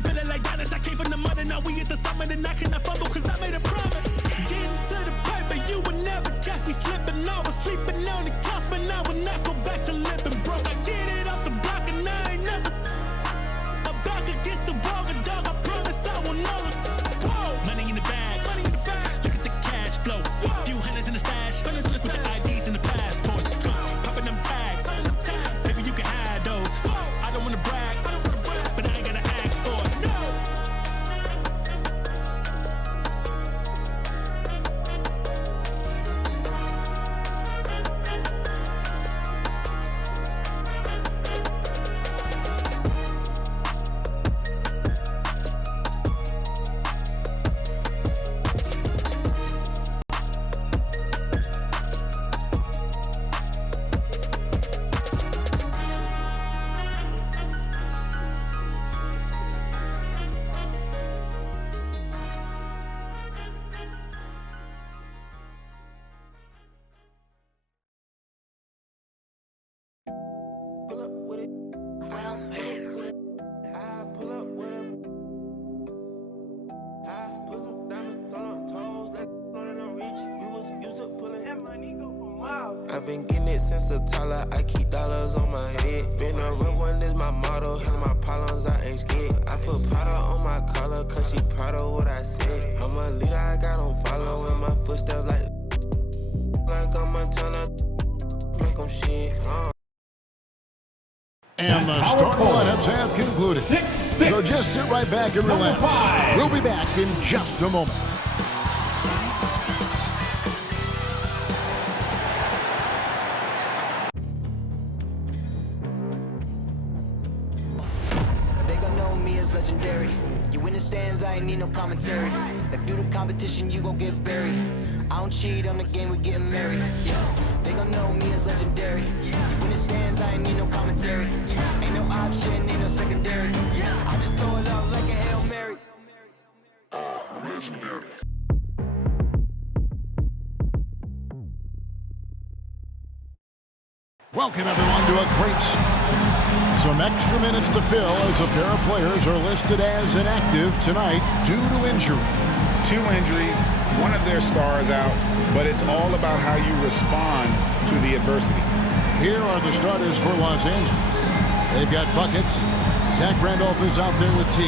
be feeling like Giannis. I came from the mud and now we at the summit and I cannot fumble cause I made a promise. Getting to the paper, you would never catch me slipping. I was sleeping on the couch, but now I would not go back to living broke. I get it off the block and I ain't never. I'm back against the wall, and dog, I promise I will never. Whoa, money in the bag, money in the bag. Look at the cash flow. Whoa. Few hundreds in the stash, hundreds in the stash. With the IDs and the passports, popping them tags. Maybe you can hide those. Whoa. I don't wanna brag, but I ain't gotta ask for it. No. Pull up with it. I pull up with it. I put some diamonds on her toes, like on them reach. You was used to pulling that money go for miles. I've been getting it since a toddler. I keep dollars on my head. Been a real one is my motto. Handle my problems, I ain't scared. I put powder on my collar, cause she proud of what I said. I'm a leader, I got on following my footsteps like I'm a Montana. Make them shit. And the starting lineups have concluded. So just sit right back and relax. We'll be back in just a moment. They gon' know me as legendary. You in the stands, I ain't need no commentary. If you the competition, you gon' get buried. I don't cheat on the game, we getting married. They gon' know me as legendary. You in the stands, I ain't need no commentary. Ain't no option, ain't no secondary. I just throw it up like a Hail Mary. I'm legendary. Welcome everyone to a great some extra minutes to fill as a pair of players are listed as inactive tonight due to injury. 2 injuries, one of their stars out, but it's all about how you respond to the adversity. Here are the starters for Los Angeles. They've got buckets. Zach Randolph is out there with T.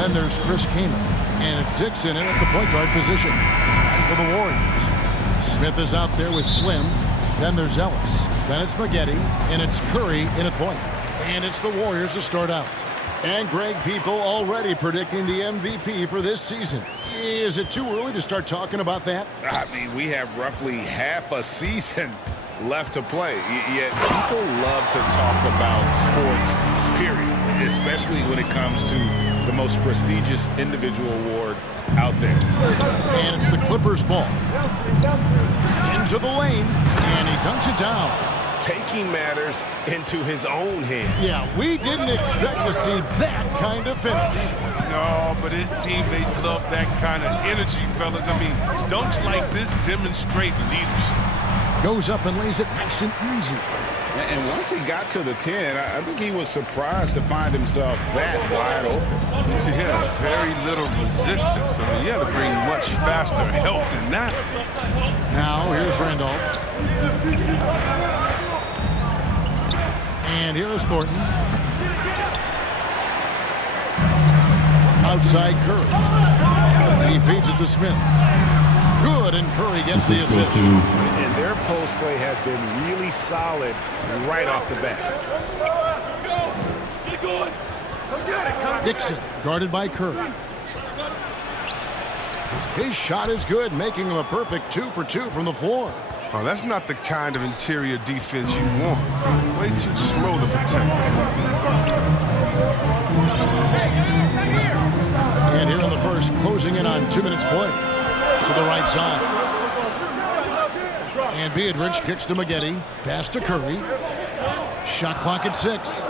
Then there's Chris Kaman. And it's Dixon in at the point guard position. And for the Warriors, Smith is out there with Slim. Then there's Ellis. Then it's Maggette. And it's Curry in at point. And it's the Warriors to start out. And Greg People already predicting the MVP for this season. Is it too early to start talking about that? I mean, we have roughly half a season left to play. Yet people love to talk about sports, period, especially when it comes to the most prestigious individual award out there. And it's the Clippers ball. Into the lane, and he dunks it down. Taking matters into his own hands. Yeah, we didn't expect to see that kind of finish. No, but his teammates love that kind of energy, fellas. I mean, dunks like this demonstrate leadership. Goes up and lays it nice and easy. And once he got to the 10, I think he was surprised to find himself that wide open. Yeah, very little resistance. I mean, you had to bring much faster help than that. Now, here's Randolph. And here's Thornton. Outside Curry. He feeds it to Smith. Good, and Curry gets the assist. And their post play has been really solid right off the bat. Dixon, guarded by Curry. His shot is good, making him a perfect 2 for 2 from the floor. Oh, that's not the kind of interior defense you want. Way too slow to protect them. And here in the first, closing in on 2 minutes play. To the right side. And Beatrice kicks to Maggette. Pass to Curry. Shot clock at 6.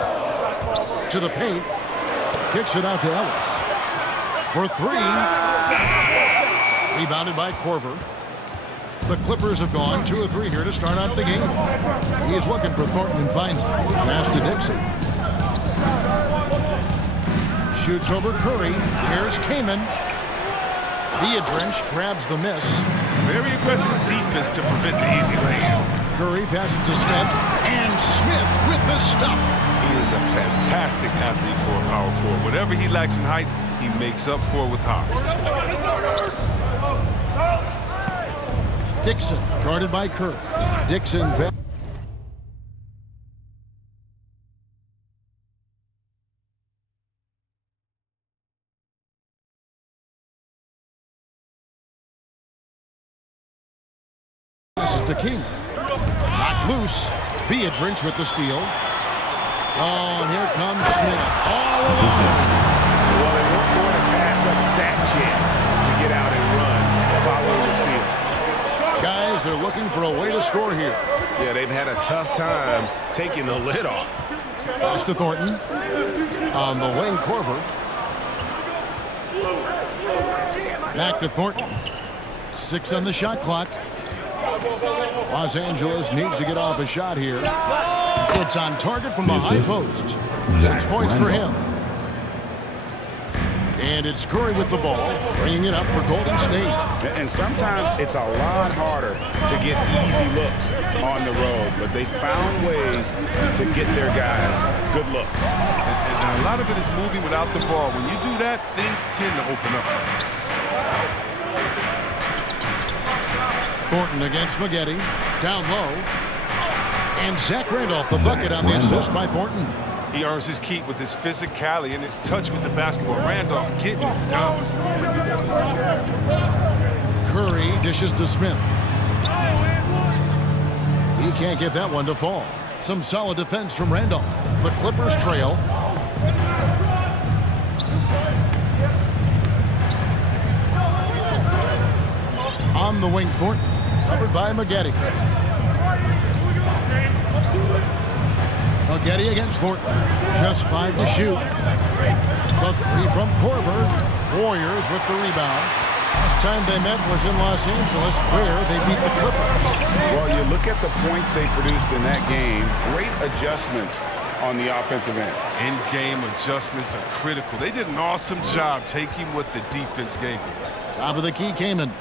To the paint. Kicks it out to Ellis. For 3. Rebounded by Korver. The Clippers have gone 2 of 3 here to start out the game. He's looking for Thornton and finds it. Pass to Dixon. shoots over Curry. Here's Kaman. Viadrich grabs the miss. Very aggressive defense to prevent the easy layup. Curry passes to Smith. And Smith with the stuff. He is a fantastic athlete for a power forward. Whatever he lacks in height, he makes up for it with hops. Dixon guarded by Curry. Dixon back. Passes to King. Knocked loose. Viadrich with the steal. Oh, and here comes Smith. All alone. Well, they weren't going to pass up that chance to get out and run following the steal. Guys, they're looking for a way to score here. Yeah, they've had a tough time taking the lid off. Pass to Thornton. On the wing, Korver. Back to Thornton. 6 on the shot clock. Los Angeles needs to get off a shot here. It's on target from the high post. 6 points for him. And it's Curry with the ball, bringing it up for Golden State. And sometimes it's a lot harder to get easy looks on the road, but they found ways to get their guys good looks. And a lot of it is moving without the ball. When you do that, things tend to open up. Thornton against Maggette. Down low. And Zach Randolph, the bucket on the assist by Thornton. He earns his keep with his physicality and his touch with the basketball. Randolph getting it done. Curry dishes to Smith. He can't get that one to fall. Some solid defense from Randolph. The Clippers trail. On the wing, Thornton. Covered by Maggette. Maggette against Thornton. Just 5 to shoot. The 3 from Korver. Warriors with the rebound. Last time they met was in Los Angeles, where they beat the Clippers. Well, you look at the points they produced in that game. Great adjustments on the offensive end. In-game adjustments are critical. They did an awesome job taking what the defense gave them. Top of the key, Kaman.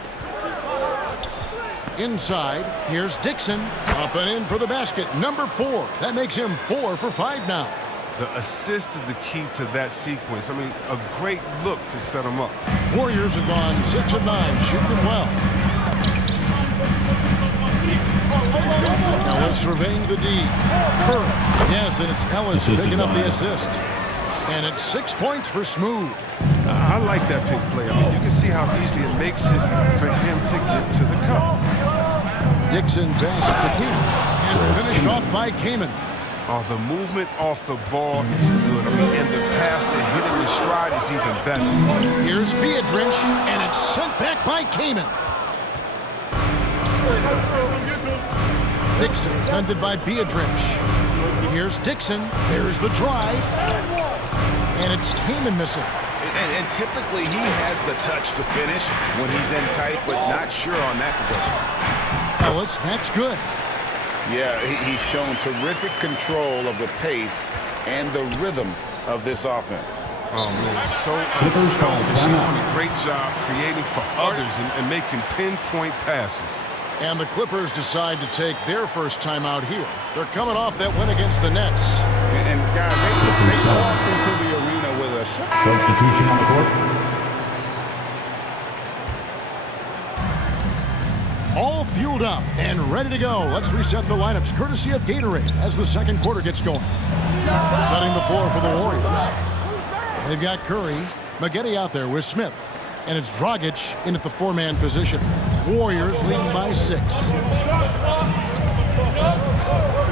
Inside, here's Dixon. Up and in for the basket. Number 4. That makes him 4 for 5 now. The assist is the key to that sequence. I mean, a great look to set them up. Warriors have gone 6 of 9, shooting it well. Ellis surveying the D. Curry. Yes, and it's Ellis picking up the assist. And it's 6 points for Smooth. I like that pick play. I mean, you can see how easily it makes it for him to get to the cup. Dixon passes to King. And finished off by Kaman. Oh, the movement off the ball is good. I mean, and the pass to hit in the stride is even better. Here's Viadrich, and it's sent back by Kaman. Dixon defended by Viadrich. Here's Dixon. There's the drive. And it's Kaman missing. And typically he has the touch to finish when he's in tight, but not sure on that possession. Ellis, that's good. Yeah, he's shown terrific control of the pace and the rhythm of this offense. Oh, man, so unselfish. He's doing a great job creating for others and making pinpoint passes. And the Clippers decide to take their first time out here. They're coming off that win against the Nets. And guys, they walked into the arena with a substitution on the court. All fueled up and ready to go. Let's reset the lineups courtesy of Gatorade as the second quarter gets going. Setting the floor for the Warriors. They've got Curry, Maggette out there with Smith. And it's Dragic in at the 4-man position. Warriors leading by 6.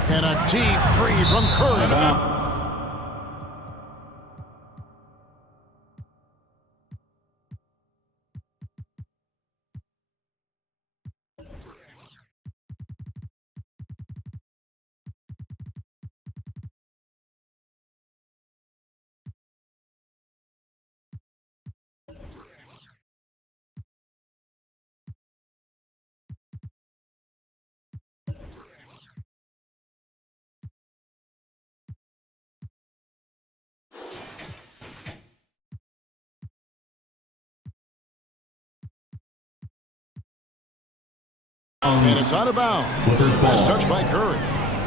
And a deep 3 from Curry. And it's out of bounds. Nice touch by Curry.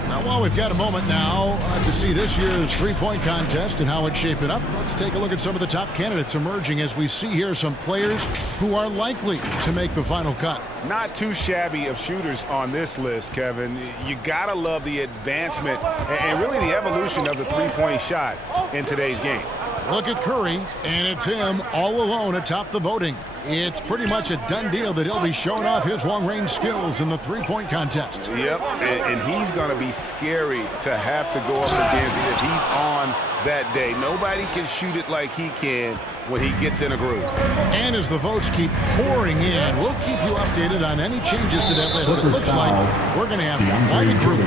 Now, while we've got a moment now to see this year's three-point contest and how it's shaping up, let's take a look at some of the top candidates emerging as we see here some players who are likely to make the final cut. Not too shabby of shooters on this list, Kevin. You gotta love the advancement and really the evolution of the three-point shot in today's game. Look at Curry, and it's him all alone atop the voting. It's pretty much a done deal that he'll be showing off his long-range skills in the three-point contest. Yep, and he's going to be scary to have to go up against if he's on that day. Nobody can shoot it like he can when he gets in a groove. And as the votes keep pouring in, we'll keep you updated on any changes to that list. It looks like we're going to have quite a group.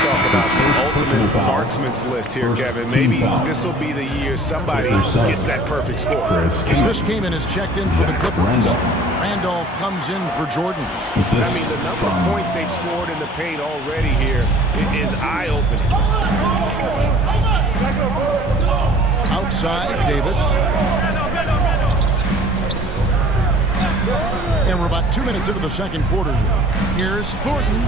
Talk about the ultimate marksman's list here, Kevin. Maybe this will be the year somebody gets that perfect score. Chris Kaman has checked in for the Clippers. Randolph comes in for Jordan. I mean, the number of points they've scored in the paint already here is eye-opening. Outside, Davis. And we're about 2 minutes into the second quarter here. Here's Thornton.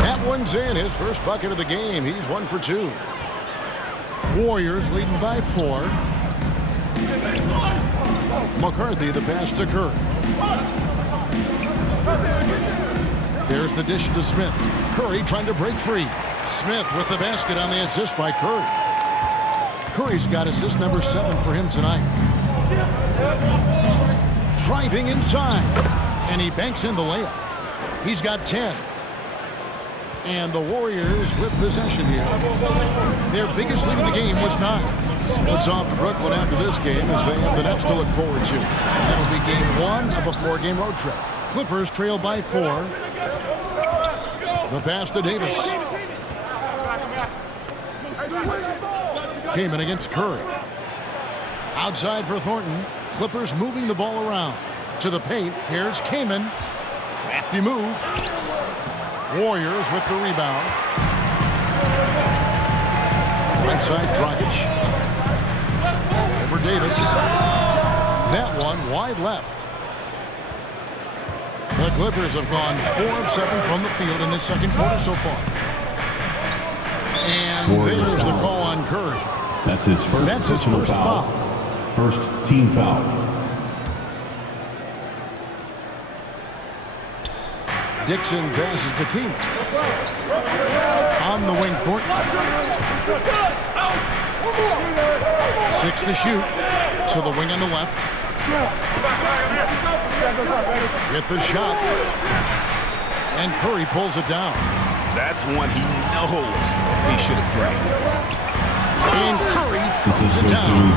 That one's in. His first bucket of the game. He's 1 for 2. Warriors leading by 4. McCarthy, the pass to Curry. There's the dish to Smith. Curry trying to break free. Smith with the basket on the assist by Curry. Curry's got assist number 7 for him tonight. Driving inside. And he banks in the layup. He's got 10. And the Warriors with possession here. Their biggest lead of the game was 9. So it's off to Brooklyn after this game as they have the Nets to look forward to. That'll be game 1 of a 4-game road trip. Clippers trail by 4. The pass to Davis. Kaman against Curry. Outside for Thornton. Clippers moving the ball around. To the paint. Here's Kaman. Crafty move. Warriors with the rebound. Right side, Dragic. For Davis. That one wide left. The Clippers have gone 4 of 7 from the field in this second quarter so far. And there's the call on Curry. That's his first foul. First team foul. Dixon passes to Kaman. On the wing, Thornton. 6 to shoot. To the wing on the left. Get the shot. And Curry pulls it down. That's one he knows he should have drained. And Curry throws it down.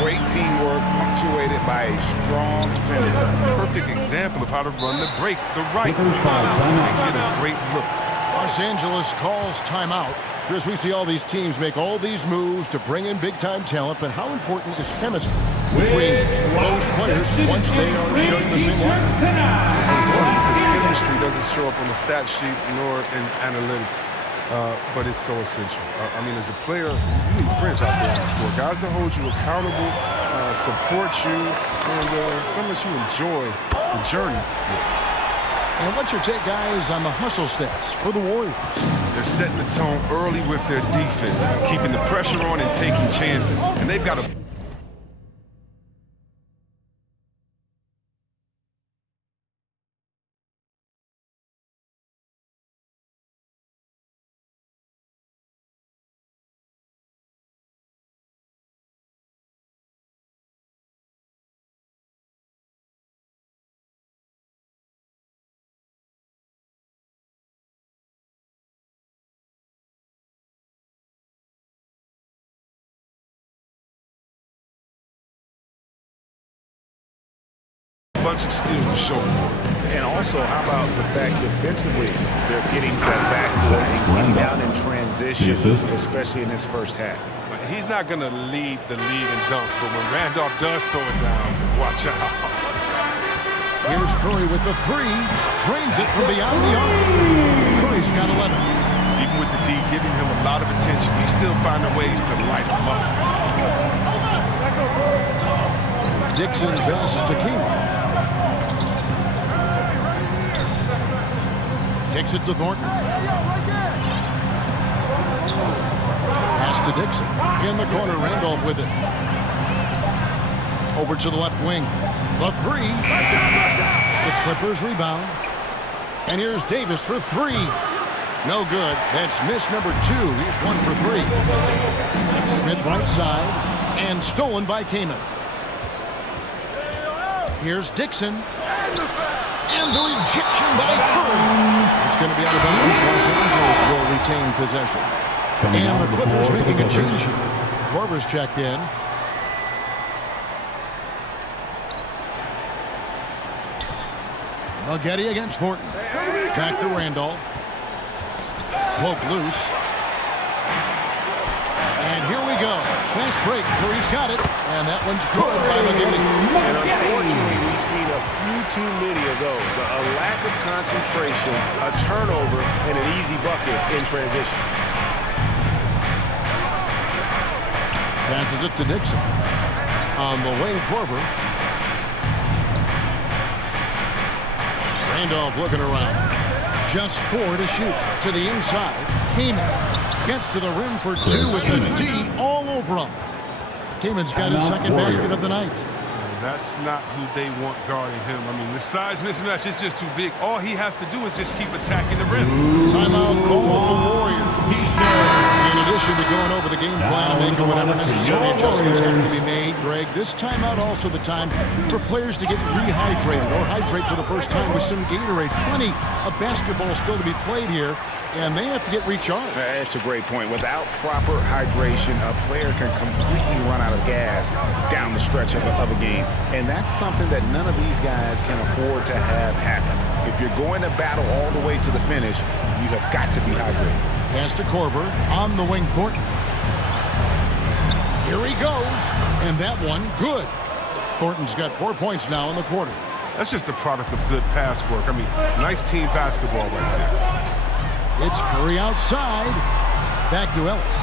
Great teamwork punctuated by a strong finish. Perfect example of how to run the break the right way. Clippers call timeout. And get a great look. Los Angeles calls timeout. Chris, we see all these teams make all these moves to bring in big-time talent, but how important is chemistry between those players once they are sharing the same line? It's funny because chemistry doesn't show up on the stat sheet nor in analytics, but it's so essential. I mean, as a player, you need friends out there on the court. Guys that hold you accountable, support you, and someone that you enjoy the journey with. And what's your take, guys, on the hustle stats for the Warriors? They're setting the tone early with their defense, keeping the pressure on and taking chances. And they've got a bunch of steals to show for it. And also, how about the fact defensively, they're getting that backdoor and getting down in transition, especially in this first half. He's not going to lead the league in dunks, but when Randolph does throw it down, watch out. Here's Curry with the 3. Drains it from beyond the arc. Curry's got 11. Even with the D giving him a lot of attention, he's still finding ways to light him up. Dixon passes to Kaman. Kicks it to Thornton. Pass to Dixon. In the corner, Randolph with it. Over to the left wing. The three. The Clippers rebound. And here's Davis for three. No good. That's miss number 2. He's 1 for 3. Smith right side. And stolen by Kaman. Here's Dixon. And the rejection by Curry. It's going to be out of bounds. Los Angeles will retain possession. And the Clippers making a change here. Korver's checked in. Maggette against Thornton. Back to Randolph. Poke loose. And here we go. Fast break. Curry's got it. And that one's good by Maggette. And unfortunately, we've seen a few too many of those. A lack of concentration, a turnover, and an easy bucket in transition. Passes it to Dixon. On the wing, Korver. Randolph looking around. Just 4 to shoot. To the inside. Kaman gets to the rim for 2 with the D all over him. Kaman's got his second basket of the night. That's not who they want guarding him. I mean, the size mismatch is just too big. All he has to do is just keep attacking the rim. Timeout call the Warriors. In addition to going over the game plan and making whatever necessary adjustments have to be made, Greg, this timeout also the time for players to get rehydrated or hydrate for the first time with some Gatorade. Plenty of basketball still to be played here, and they have to get recharged. That's a great point. Without proper hydration, a player can completely run out of gas down the stretch of a game. And that's something that none of these guys can afford to have happen. If you're going to battle all the way to the finish, you have got to be hydrated. Pass to Korver. On the wing, Thornton. Here he goes. And that one, good. Thornton's got 4 points now in the quarter. That's just a product of good pass work. I mean, nice team basketball right there. It's Curry outside. Back to Ellis.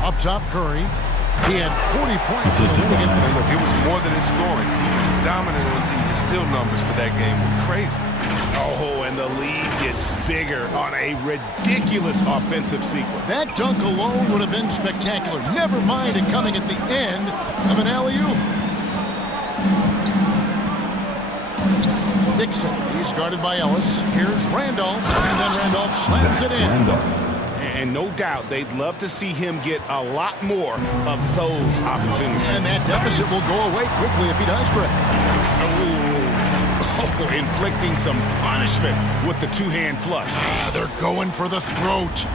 Up top, Curry. He had 40 points in the win again. Hey, look, it was more than his scoring. He was dominant on D. His steal numbers for that game were crazy. Oh, and the lead gets bigger on a ridiculous offensive sequence. That dunk alone would have been spectacular. Never mind it coming at the end of an alley-oop. Dixon, he's guarded by Ellis. Here's Randolph, and then Randolph slams it in. And no doubt they'd love to see him get a lot more of those opportunities. And that deficit will go away quickly if he does, Greg. Oh, inflicting some punishment with the two-hand flush. They're going for the throat.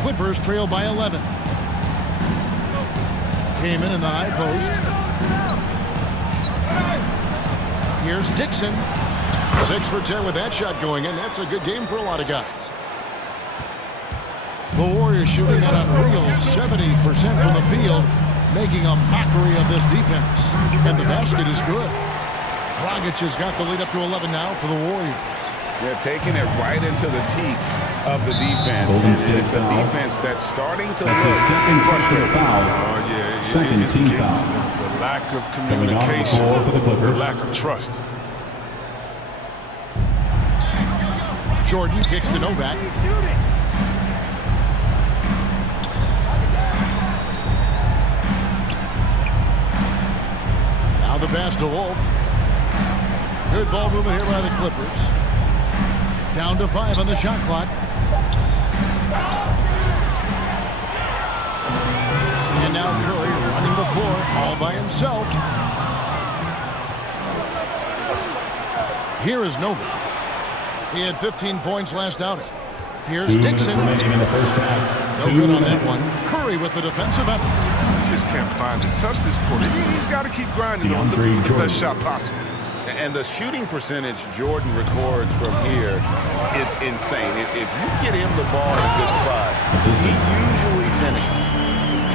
Clippers trail by 11. Came in the high post. Here's Dixon. 6 for 10 with that shot going in. That's a good game for a lot of guys. The Warriors shooting an unreal 70% from the field, making a mockery of this defense. And the basket is good. Dragic has got the lead up to 11 now for the Warriors. They're taking it right into the teeth of the defense. And it's a defense that's starting to look frustrated. Oh, yeah. Second it's team getting foul. to them. The lack of communication, the lack of trust. Jordan kicks to Novak. Now the pass to Wolf. Good ball movement here by the Clippers. Down to 5 on the shot clock. And now Curry running the floor all by himself. Here is Novak. He had 15 points last outing. Here's Dixon. No good on that one. Curry with the defensive effort. He just can't find the touch this quarter. He's got to keep grinding on looking for the best shot possible. And the shooting percentage Jordan records from here is insane. If you get him the ball in a good spot, he usually finishes.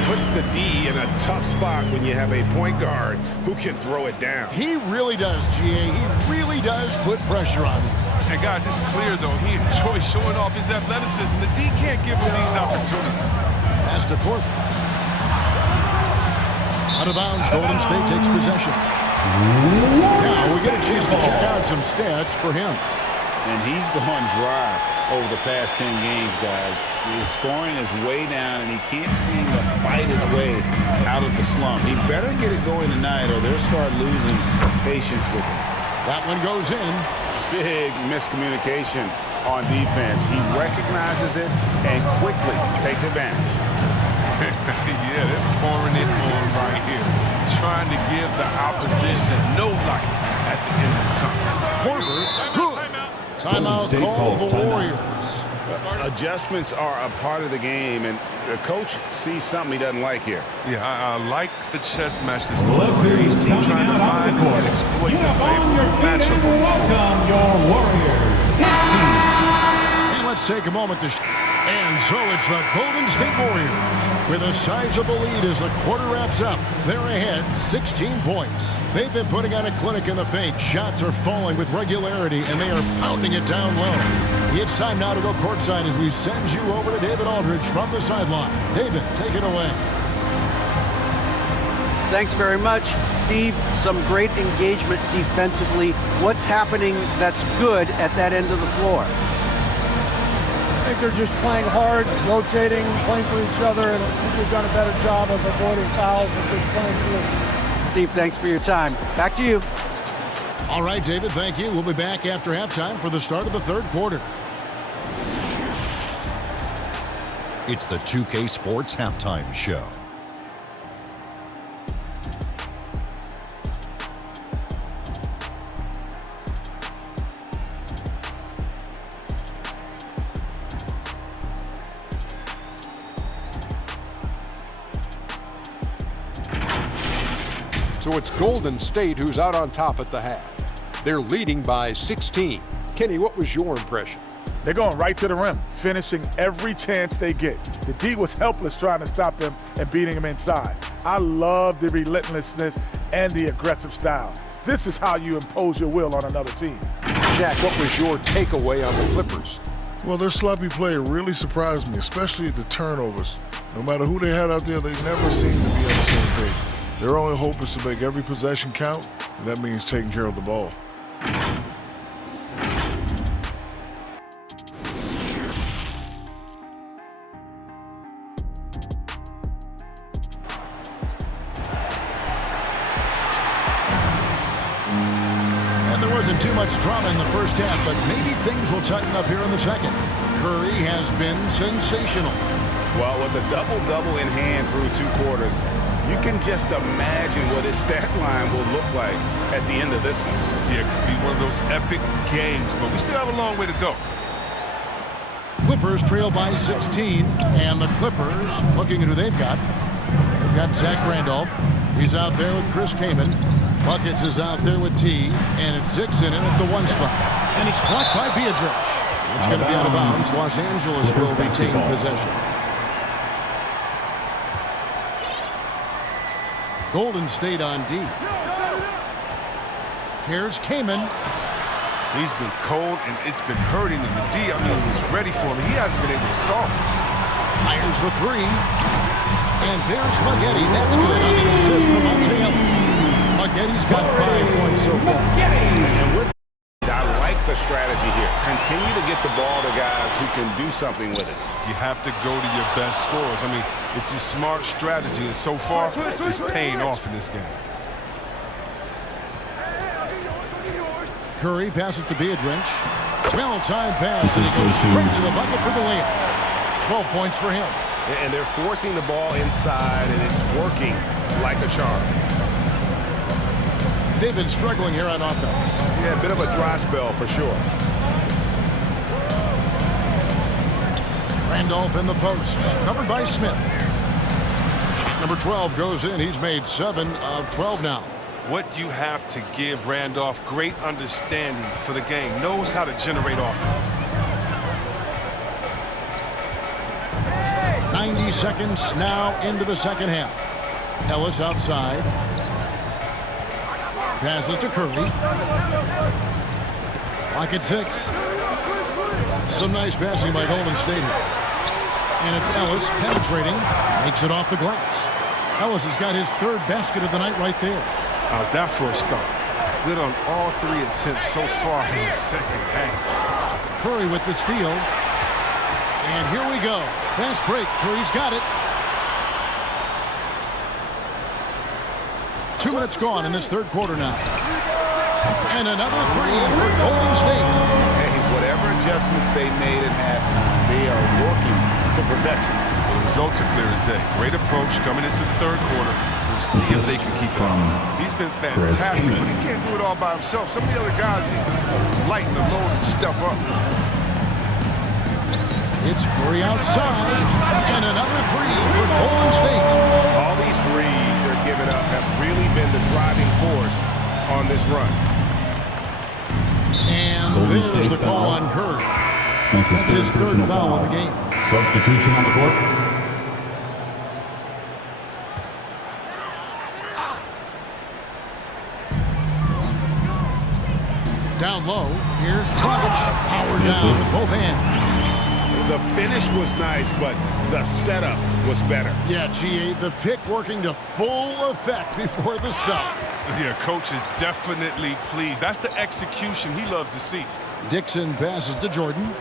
Puts the D in a tough spot when you have a point guard who can throw it down. He really does, GA. He really does put pressure on him. And guys, it's clear though, he enjoys showing off his athleticism. The D can't give him these opportunities. Pass to Korver. Out of bounds, Golden State takes possession. Now we get a chance to check out some stats for him. And he's gone dry over the past 10 games, guys. His scoring is way down, and he can't seem to fight his way out of the slump. He better get it going tonight, or they'll start losing patience with him. That one goes in. Big miscommunication on defense. He recognizes it and quickly takes advantage. Yeah, they're pouring it on right here, trying to give the opposition no light at the end of the time. Porter, good. Timeout called the Warriors. Adjustments are a part of the game, and the coach sees something he doesn't like here. Yeah, I like the chess match that's going on here. Each team trying to find and exploit the favorable matchup. Welcome your Warriors. And let's take a moment to... And so it's the Golden State Warriors with a sizable lead as the quarter wraps up. They're ahead 16 points. They've been putting on a clinic in the paint. Shots are falling with regularity, and they are pounding it down low. It's time now to go courtside as we send you over to David Aldridge from the sideline. David, take it away. Thanks very much, Steve. Some great engagement defensively. What's happening that's good at that end of the floor? I think they're just playing hard, rotating, playing for each other, and I think we've done a better job of avoiding fouls and just playing through. Steve, thanks for your time. Back to you. All right, David, thank you. We'll be back after halftime for the start of the third quarter. It's the 2K Sports Halftime Show. So it's Golden State who's out on top at the half. They're leading by 16. Kenny, what was your impression? They're going right to the rim, finishing every chance they get. The D was helpless trying to stop them and beating them inside. I love the relentlessness and the aggressive style. This is how you impose your will on another team. Jack, what was your takeaway on the Clippers? Well, their sloppy play really surprised me, especially the turnovers. No matter who they had out there, they never seemed to be on the same page. Their only hope is to make every possession count, and that means taking care of the ball. And there wasn't too much drama in the first half, but maybe things will tighten up here in the second. Curry has been sensational. Well, with a double-double in hand through two quarters, you can just imagine what his stat line will look like at the end of this one. Yeah, it could be one of those epic games, but we still have a long way to go. Clippers trail by 16, and the Clippers, looking at who they've got Zach Randolph. He's out there with Chris Kaman. Buckets is out there with T, and it's Dixon in at the one spot. And it's blocked by Beatrice. It's going to be out of bounds. Los Angeles will retain possession. Golden State on D. Here's Kaman. He's been cold, and it's been hurting him. The D, I mean, was ready for him. He hasn't been able to solve it. Fires the three. And there's Spaghetti. That's good on the assist from Monte Ellis. Spaghetti's got 5 points so far. And with I like the strategy here. Continue to get the ball to guys who can do something with it. You have to go to your best scorers. I mean, it's a smart strategy, and so far, it's paying off in this game. Curry passes to Beatrice. Well-timed pass, and he goes straight to the bucket for the layup. 12 points for him. And they're forcing the ball inside, and it's working like a charm. They've been struggling here on offense. Yeah, a bit of a dry spell for sure. Randolph in the posts, covered by Smith. Shot number 12 goes in. He's made 7 of 12 now. What you have to give Randolph, great understanding for the game, knows how to generate offense. 90 seconds now into the second half. Ellis outside. Passes to Curry. Clock at 6. Some nice passing by Golden State here. And it's Ellis penetrating. Makes it off the glass. Ellis has got his 3rd basket of the night right there. How's that for a start? good on all 3 attempts so far in the second half. Curry with the steal. And here we go. Fast break. Curry's got it. 2 minutes gone in this third quarter now. And another 3 for Golden State. Hey, whatever adjustments they made at halftime, they are working to perfection. The results are clear as day. Great approach coming into the third quarter. We'll see if they can keep it up. He's been fantastic, but he can't do it all by himself. Some of the other guys need to lighten the load and step up. It's Curry outside, and another 3 for Golden State. All these threes they're giving up have really been the driving force on this run. And there's the call on Curry. That's his third foul of the game. Substitution on the court. Down low, here's Dragic. Power down with both hands. The finish was nice, but the setup was better. Yeah, G8, the pick working to full effect before the stuff. Yeah, coach is definitely pleased. That's the execution he loves to see. Dixon passes to Jordan.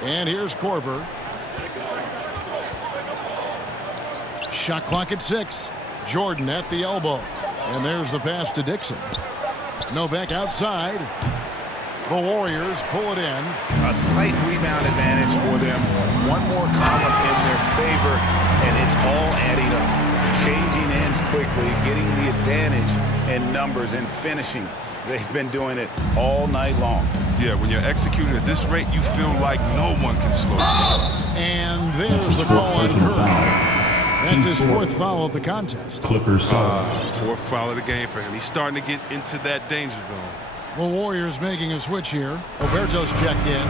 And here's Korver. Shot clock at 6. Jordan at the elbow. And there's the pass to Dixon. Novak outside. The Warriors pull it in. A slight rebound advantage for them. One more column in their favor, and it's all adding up. Changing ends quickly, getting the advantage in numbers and finishing. They've been doing it all night long. Yeah, when you're executing at this rate, you feel like no one can slow you. And there's the call on Curry. That's his 4th foul of the contest. Clippers. 4th foul of the game for him. He's starting to get into that danger zone. The Warriors making a switch here. Oberto's checked in.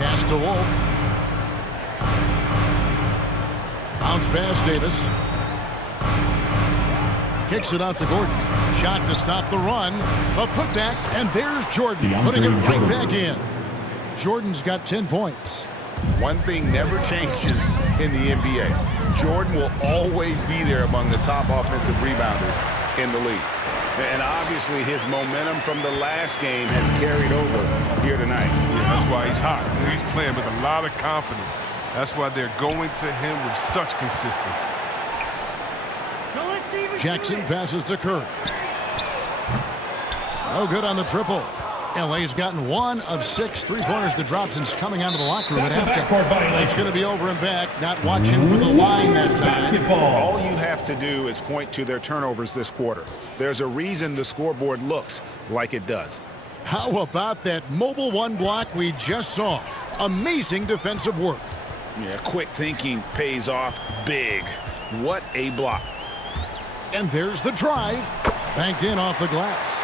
Pass to Wolf. Bounce pass Davis. Kicks it out to Gordon. Shot to stop the run. A putback, and there's Jordan putting it right back in. Jordan's got 10 points. One thing never changes in the NBA. Jordan will always be there among the top offensive rebounders in the league. And obviously his momentum from the last game has carried over here tonight. Yeah, that's why he's hot. He's playing with a lot of confidence. That's why they're going to him with such consistency. Jackson passes to Curry. No good on the triple. LA's gotten 1 of 6 3-pointers to drop since coming out of the locker room at halftime. It's going to be over and back, not watching for the line that time. All you have to do is point to their turnovers this quarter. There's a reason the scoreboard looks like it does. How about that mobile 1 block we just saw? Amazing defensive work. Yeah, quick thinking pays off big. What a block. And there's the drive. Banked in off the glass.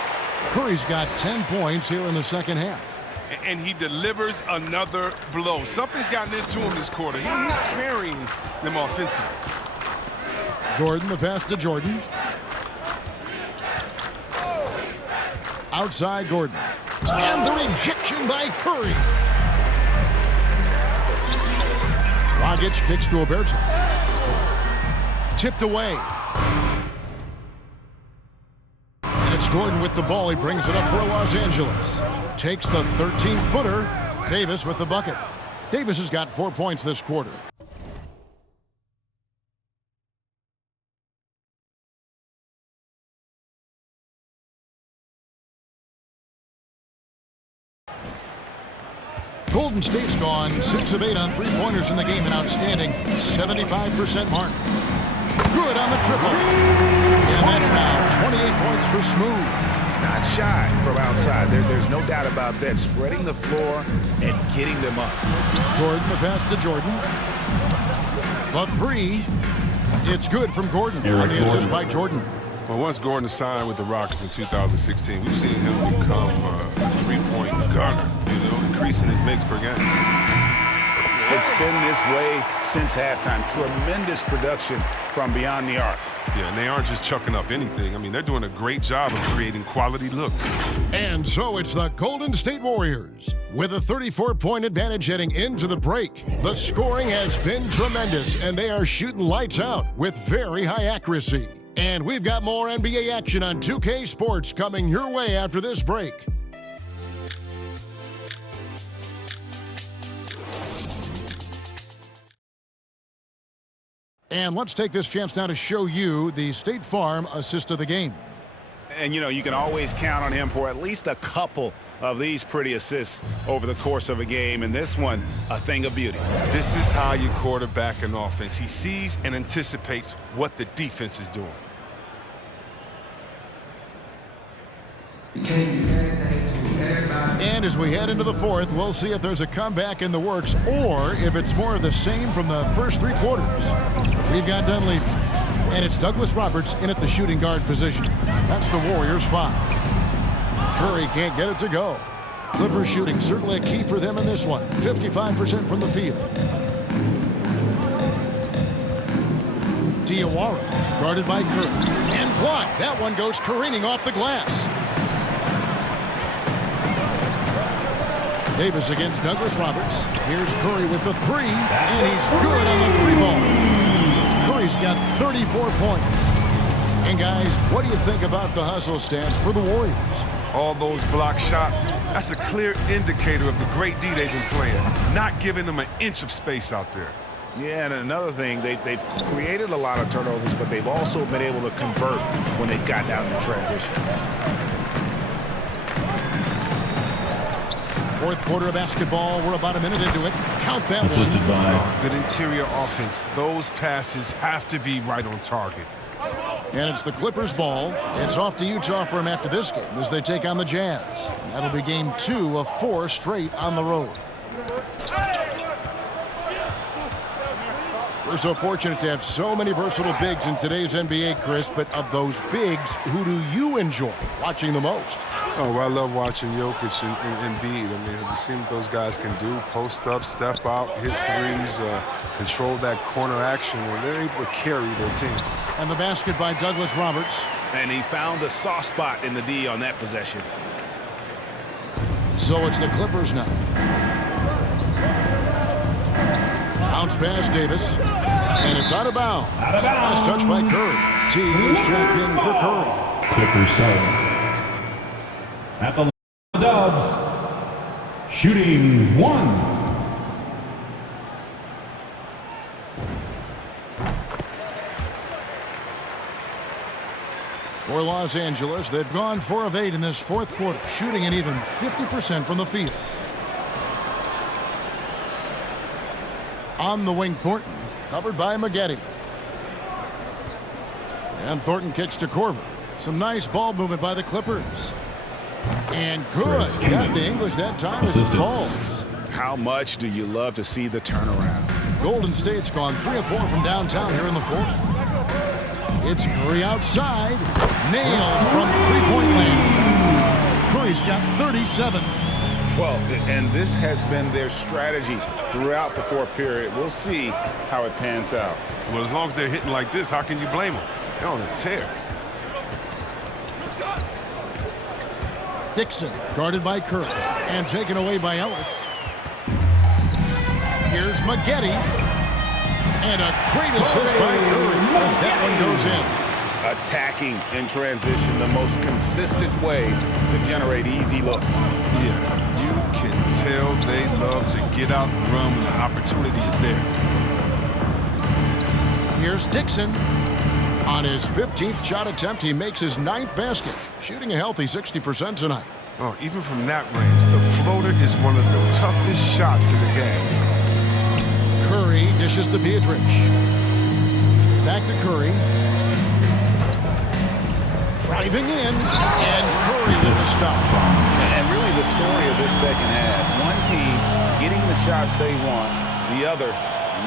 Curry's got 10 points here in the second half. And he delivers another blow. Something's gotten into him this quarter. He's carrying them offensively. Gordon, the pass to Jordan. Outside Gordon. And the rejection by Curry. Dragic kicks to Oberto. Tipped away. It's Gordon with the ball. He brings it up for Los Angeles. Takes the 13-footer. Davis with the bucket. Davis has got 4 points this quarter. Golden State's gone 6 of 8 on 3-pointers in the game, an outstanding 75% mark. Good on the triple. And that's now 28 points for Smooth. Not shy from outside. There's no doubt about that. Spreading the floor and getting them up. Gordon, the pass to Jordan. The 3. It's good from Gordon on the assist by Jordan. Well, once Gordon signed with the Rockets in 2016, we've seen him become a three-point gunner, increasing his makes per game. It's been this way since halftime. Tremendous production from beyond the arc. Yeah, and they aren't just chucking up anything. I mean, they're doing a great job of creating quality looks. And so it's the Golden State Warriors with a 34-point advantage heading into the break. The scoring has been tremendous, and they are shooting lights out with very high accuracy. And we've got more NBA action on 2K Sports coming your way after this break. And let's take this chance now to show you the State Farm assist of the game. And, you can always count on him for at least a couple of these pretty assists over the course of a game. And this one, a thing of beauty. This is how you quarterback an offense. He sees and anticipates what the defense is doing. And as we head into the fourth, we'll see if there's a comeback in the works or if it's more of the same from the first 3 quarters. We've got Dunleavy, and it's Douglas Roberts in at the shooting guard position. That's the Warriors' 5. Curry can't get it to go. Clippers shooting certainly a key for them in this one. 55% from the field. Diawara guarded by Curry. And blocked. That one goes careening off the glass. Davis against Douglas Roberts. Here's Curry with the 3, and he's good on the 3 ball. Curry's got 34 points. And guys, what do you think about the hustle stance for the Warriors? All those block shots, that's a clear indicator of the great D they've been playing, not giving them an inch of space out there. Yeah, and another thing, they've created a lot of turnovers, but they've also been able to convert when they've gotten out in transition. Fourth quarter of basketball. We're about a minute into it. Count that Assisted one. by Good interior offense. Those passes have to be right on target. And it's the Clippers' ball. It's off to Utah for them after this game as they take on the Jazz. And that'll be game 2 of 4 straight on the road. We're so fortunate to have so many versatile bigs in today's NBA, Chris, but of those bigs, who do you enjoy watching the most? Oh, well, I love watching Jokic and Embiid. I mean, have you seen what those guys can do? Post up, step out, hit threes, control that corner action, and they're able to carry their team. And the basket by Douglas Roberts. And he found the soft spot in the D on that possession. So it's the Clippers now. Bounce pass, Davis. And it's out of bounds. Last touch by Curry. T is checked in for Curry. Clippers 7. At the Dubs, shooting 1. For Los Angeles, they've gone 4 of 8 in this fourth quarter, shooting an even 50% from the field. On the wing, Thornton, covered by Maggette. And Thornton kicks to Korver. Some nice ball movement by the Clippers. And good. Got the English that time as it falls. How much do you love to see the turnaround? Golden State's gone 3 of 4 from downtown here in the fourth. It's Curry outside. Nailed from three-point land. Curry's got 37. Well, and this has been their strategy throughout the fourth period. We'll see how it pans out. Well, as long as they're hitting like this, how can you blame them? They're on a tear. Dixon, guarded by Curry, and taken away by Ellis. Here's Maggette, and a great assist by Curry as that one goes in. Attacking in transition, the most consistent way to generate easy looks. Yeah, you can tell they love to get out and run when the opportunity is there. Here's Dixon. On his 15th shot attempt, he makes his 9th basket, shooting a healthy 60% tonight. Oh, even from that range, the floater is one of the toughest shots in the game. Curry dishes to Beatrice. Back to Curry. Driving in, and Curry with the stop. And really the story of this second half, one team getting the shots they want, the other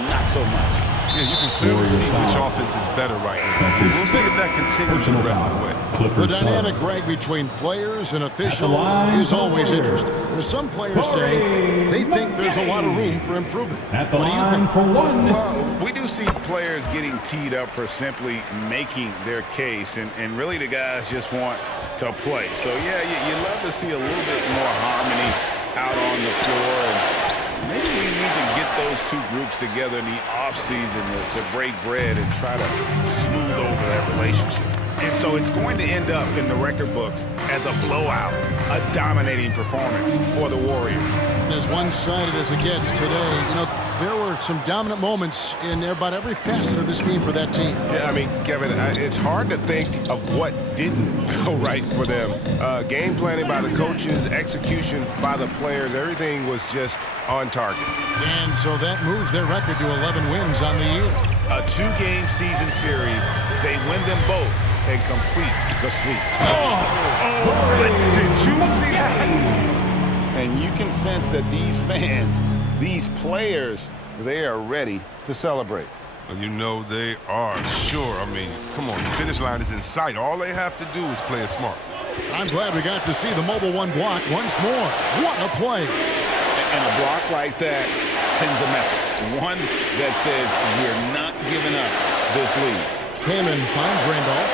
not so much. Yeah, you can clearly see which offense is better right now. We'll see if that continues the rest of the way. The dynamic, Greg, between players and officials is always interesting. There's some players saying they think there's a lot of room for improvement. What do you think? Well, we do see players getting teed up for simply making their case, and really the guys just want to play. So, yeah, you love to see a little bit more harmony out on the floor. And maybe we need to get those two groups together in the offseason to break bread and try to smooth over that relationship. And so it's going to end up in the record books as a blowout, a dominating performance for the Warriors. As one-sided as it gets today, there were some dominant moments in about every facet of this game for that team. Yeah, I mean, Kevin, it's hard to think of what didn't go right for them. Game planning by the coaches, execution by the players, everything was just on target. And so that moves their record to 11 wins on the year. A 2-game season series, they win them both and complete the sweep. But did you see that? And you can sense that these fans, these players, they are ready to celebrate. Well, they are, sure. I mean, come on, the finish line is in sight. All they have to do is play it smart. I'm glad we got to see the Mobile One block once more. What a play. And a block like that sends a message. One that says we're not giving up this lead. Kaman finds Randolph.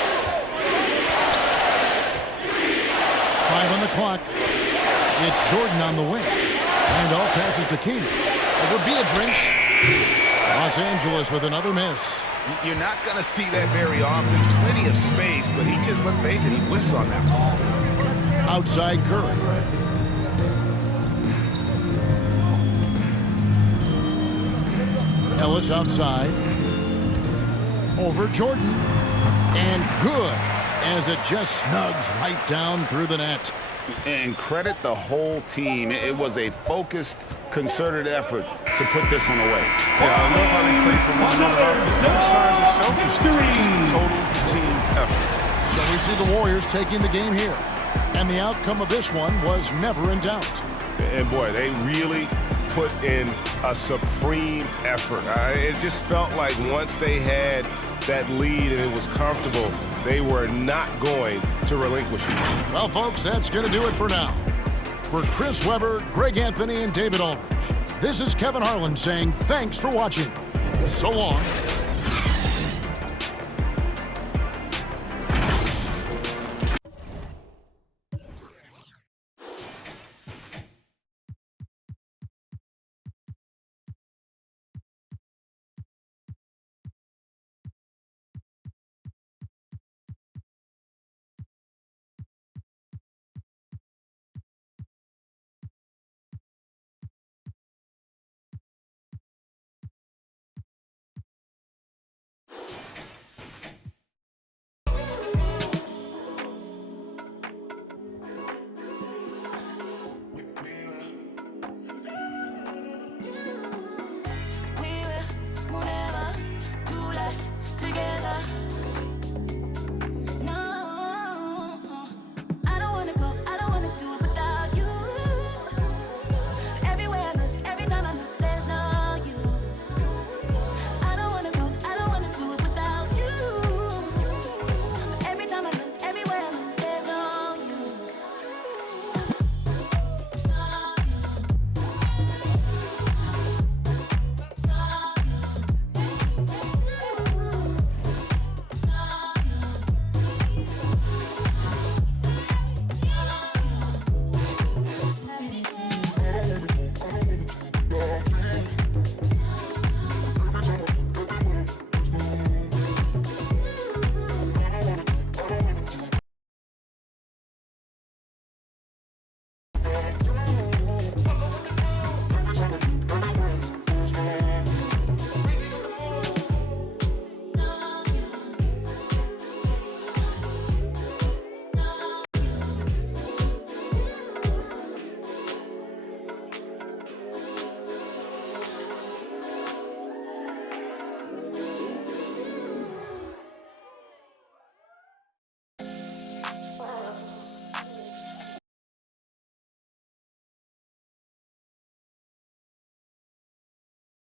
5 on the clock. It's Jordan on the wing. Randolph passes to Keenan. It would be a drink. Los Angeles with another miss. You're not going to see that very often. Plenty of space, but he just, let's face it, he whiffs on that ball. Outside Curry. Ellis outside. Over Jordan. And good as it just snugs right down through the net. And credit the whole team. It was a focused, concerted effort to put this one away. Yeah, I love how they play for one another. No signs of selfishness. Just a total team effort. So we see the Warriors taking the game here. And the outcome of this one was never in doubt. And boy, they really put in a supreme effort. It just felt like once they had that lead and it was comfortable, they were not going to relinquish it. Well, folks, that's going to do it for now. For Chris Webber, Greg Anthony, and David Aldridge, this is Kevin Harlan saying thanks for watching. So long.